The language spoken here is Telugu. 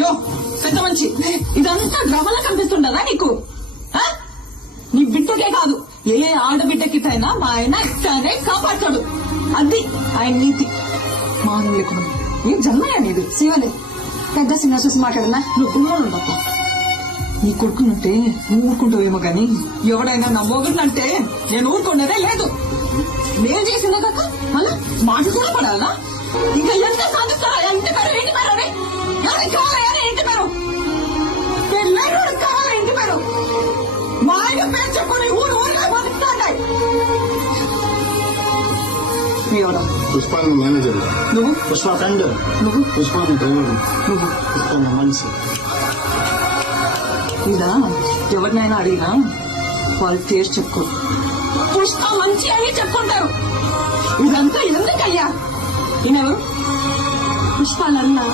యో పెద్ద మంచి ఇదంతా డ్రామాలా కనిపిస్తుండదా నీకు? నీ బిడ్డకే కాదు ఏ ఆడబిడ్డకిటైనా మా ఆయన ఇట్లానే కాపాడతాడు. అది ఆయన నీతి. మానవ లేకుండా ఏం జన్మయ్యా నీది? శివలే పెద్ద సినిమా చూసి మాట్లాడనా? నువ్వు ఉండప్ప. నీ కొడుకునంటే నువ్వు ఊరుకుంటావేమో గాని ఎవడైనా నా మొగుడినంటే నేను ఊరుకున్నదే లేదు. నేను చేసిన కాక మళ్ళా మాట కూడా పడాలా? ఇంకా ఎంత సాధిస్తారా? ఇంటి పేరు ఇంటి పేరు అని ఎవరికి కావాలా? ఇంటి పేరు పెళ్ళాడు కావాలా? ఇంటి పేరు మా ఆయన పేరు చెప్పుకుని ఊరు ఊరిగా బతుకుతాయి. ఎవరా? పుష్పాన్ని మేనేజర్. నువ్వు? పుష్ప ఫ్రెండ్. నువ్వు? పుష్పాన్ని డ్రైవర్. నువ్వు? పుష్ప మనిషి. ఇదా ఎవరినైనా అడిగినా వాళ్ళు టేస్ట్ చెప్పుకో. పుష్ప మంచి అని చెప్పుకుంటారు. ఇదంతా ఎందుకయ్యా? ఈయనెవరు? పుష్పాలన్నా